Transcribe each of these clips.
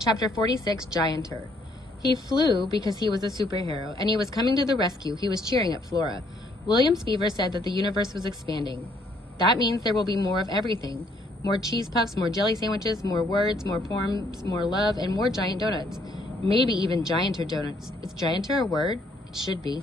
Chapter 46, Gianter. He flew because he was a superhero, and he was coming to the rescue. He was cheering at Flora. William Spivey said that the universe was expanding. That means there will be more of everything. More cheese puffs, more jelly sandwiches, more words, more poems, more love, and more giant donuts. Maybe even Gianter donuts. Is Gianter a word? It should be.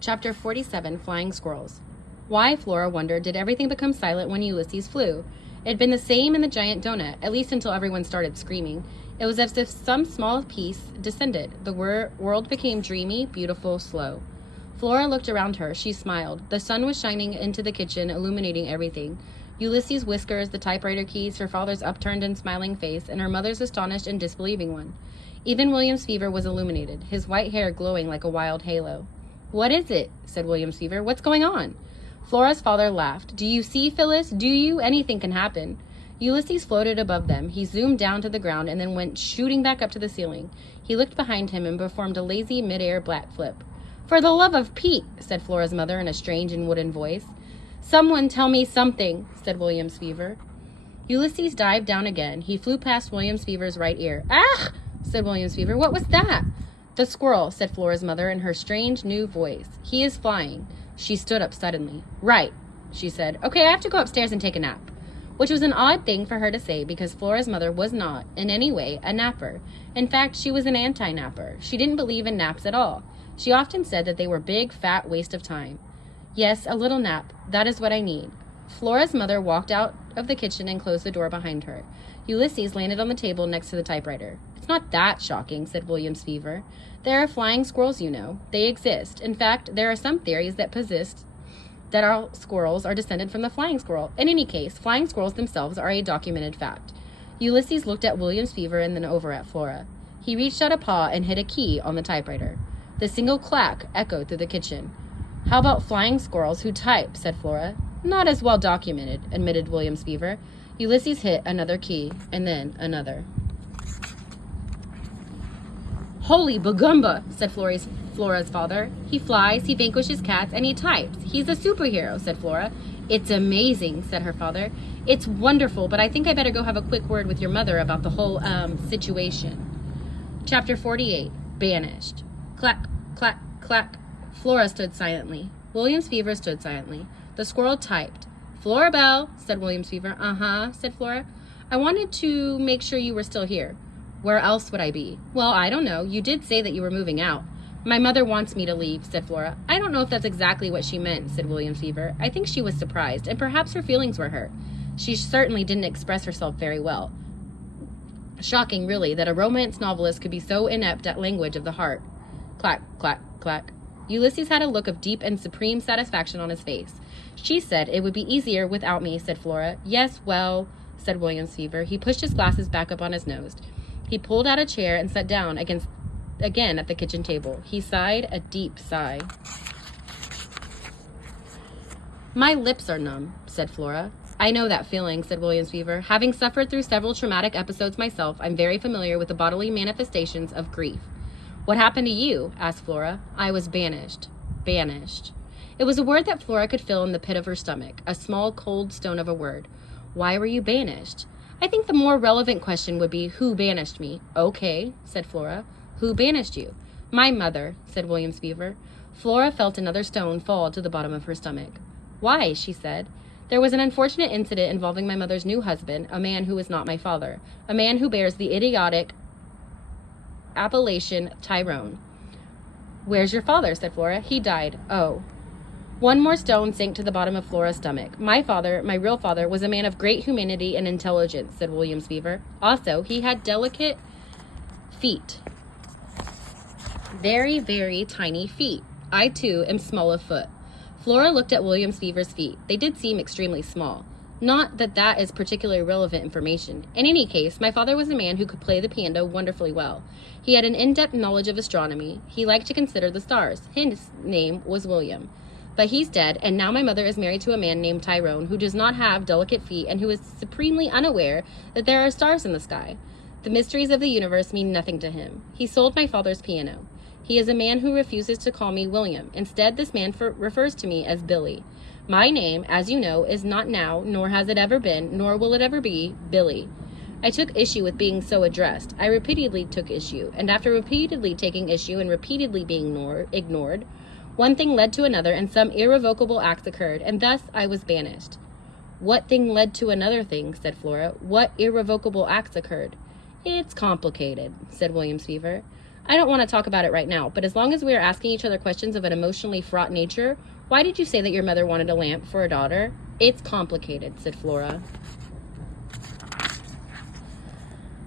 Chapter 47, Flying Squirrels. Why, Flora wondered, did everything become silent when Ulysses flew? It had been the same in the giant donut, at least until everyone started screaming. It was as if some small piece descended. The world became dreamy, beautiful, slow. Flora looked around her. She smiled. The sun was shining into the kitchen, illuminating everything. Ulysses' whiskers, the typewriter keys, her father's upturned and smiling face, and her mother's astonished and disbelieving one. Even William Spivey was illuminated, his white hair glowing like a wild halo. "What is it?" said William Spivey. "What's going on?" Flora's father laughed. "Do you see, Phyllis? Do you? Anything can happen." Ulysses floated above them. He zoomed down to the ground and then went shooting back up to the ceiling. He looked behind him and performed a lazy mid-air black flip. "For the love of Pete," said Flora's mother in a strange and wooden voice. "Someone tell me something," said William Spivey. Ulysses dived down again. He flew past William Spivey's right ear. "Ah!" said William Spivey. "What was that?" "The squirrel," said Flora's mother in her strange new voice. "He is flying." She stood up suddenly. "Right," she said. "Okay, I have to go upstairs and take a nap." Which was an odd thing for her to say because Flora's mother was not, in any way, a napper. In fact, she was an anti-napper. She didn't believe in naps at all. She often said that they were big, fat waste of time. "Yes, a little nap. That is what I need." Flora's mother walked out of the kitchen and closed the door behind her. Ulysses landed on the table next to the typewriter. "It's not that shocking," said William Spivey. "There are flying squirrels, you know. They exist. In fact, there are some theories that persist that our squirrels are descended from the flying squirrel. In any case, flying squirrels themselves are a documented fact." Ulysses looked at William Spivey and then over at Flora. He reached out a paw and hit a key on the typewriter. The single clack echoed through the kitchen. "How about flying squirrels who type?" said Flora. "Not as well documented," admitted William Spivey. Ulysses hit another key, and then another. "Holy bagumba," said Flora's father. "He flies, he vanquishes cats, and he types. He's a superhero," said Flora. "It's amazing," said her father. "It's wonderful, but I think I better go have a quick word with your mother about the whole, situation." Chapter 48, Banished. Clack, clack, clack. Flora stood silently. William Spivey stood silently. The squirrel typed. "Florabelle," said William Spivey. "Uh-huh," said Flora. "I wanted to make sure you were still here." "Where else would I be?" "Well, I don't know. You did say that you were moving out." "My mother wants me to leave," said Flora. "I don't know if that's exactly what she meant," said William Spivey. "I think she was surprised, and perhaps her feelings were hurt. She certainly didn't express herself very well. Shocking, really, that a romance novelist could be so inept at language of the heart." Clack, clack, clack. Ulysses had a look of deep and supreme satisfaction on his face. "She said it would be easier without me," said Flora. "Yes, well," said William Spivey. He pushed his glasses back up on his nose. He pulled out a chair and sat down again at the kitchen table. He sighed a deep sigh. "My lips are numb," said Flora. "I know that feeling," said William Spivey. "Having suffered through several traumatic episodes myself, I'm very familiar with the bodily manifestations of grief." "What happened to you?" asked Flora. "I was banished." Banished. It was a word that Flora could feel in the pit of her stomach, a small cold stone of a word. Why were you banished? I think the more relevant question would be, who banished me? "Okay," said Flora. "Who banished you?" "My mother," said William Spivey. Flora felt another stone fall to the bottom of her stomach. "Why?" she said. "There was an unfortunate incident involving my mother's new husband, a man who is not my father, a man who bears the idiotic appellation Tyrone." "Where's your father?" said Flora. "He died." "Oh." One more stone sank to the bottom of Flora's stomach. "My father, my real father, was a man of great humanity and intelligence," said William Spivey. "Also, he had delicate feet. Very, very tiny feet. I, too, am small of foot." Flora looked at William Spivey's feet. They did seem extremely small. Not that that is particularly relevant information. In any case, my father was a man who could play the piano wonderfully well. He had an in-depth knowledge of astronomy. He liked to consider the stars. His name was William. But he's dead, and now my mother is married to a man named Tyrone who does not have delicate feet and who is supremely unaware that there are stars in the sky. The mysteries of the universe mean nothing to him. He sold my father's piano. He is a man who refuses to call me William. Instead, this man refers to me as Billy. My name, as you know, is not now, nor has it ever been, nor will it ever be, Billy. I took issue with being so addressed. I repeatedly took issue, and after repeatedly taking issue and repeatedly being ignored, one thing led to another, and some irrevocable acts occurred, and thus I was banished. What thing led to another thing, said Flora. What irrevocable acts occurred? It's complicated, said Williams Fever. I don't want to talk about it right now, but as long as we are asking each other questions of an emotionally fraught nature, why did you say that your mother wanted a lamp for a daughter? It's complicated, said Flora.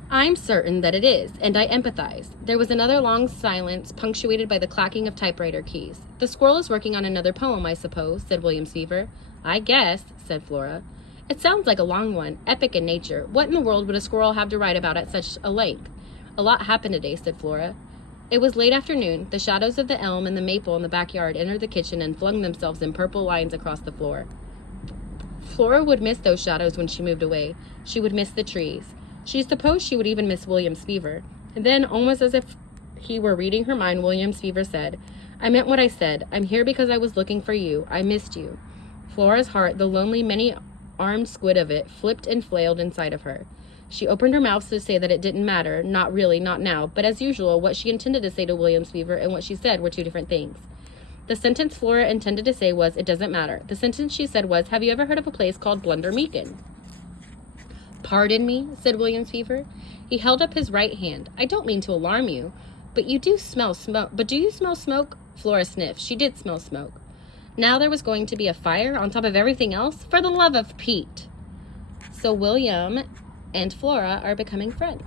I'm certain that it is, and I empathize. There was another long silence, punctuated by the clacking of typewriter keys. The squirrel is working on another poem, I suppose, said Williams Fever. I guess, said Flora. It sounds like a long one, epic in nature. What in the world would a squirrel have to write about at such a length? A lot happened today, said Flora. It was late afternoon. The shadows of the elm and the maple in the backyard entered the kitchen and flung themselves in purple lines across the floor. Flora would miss those shadows when she moved away. She would miss the trees. She supposed she would even miss Williams Fever. And then, almost as if he were reading her mind, Williams Fever said, I meant what I said. I'm here because I was looking for you. I missed you. Flora's heart, the lonely, many-armed squid of it, flipped and flailed inside of her. She opened her mouth to say that it didn't matter, not really, not now, but as usual, what she intended to say to Williams Fever and what she said were two different things. The sentence Flora intended to say was, it doesn't matter. The sentence she said was, have you ever heard of a place called Blunder Meakin? Pardon me, said Williams Fever. He held up his right hand. I don't mean to alarm you, but you do smell smoke. But do you smell smoke? Flora sniffed. She did smell smoke. Now there was going to be a fire on top of everything else? For the love of Pete! So William and Flora are becoming friends.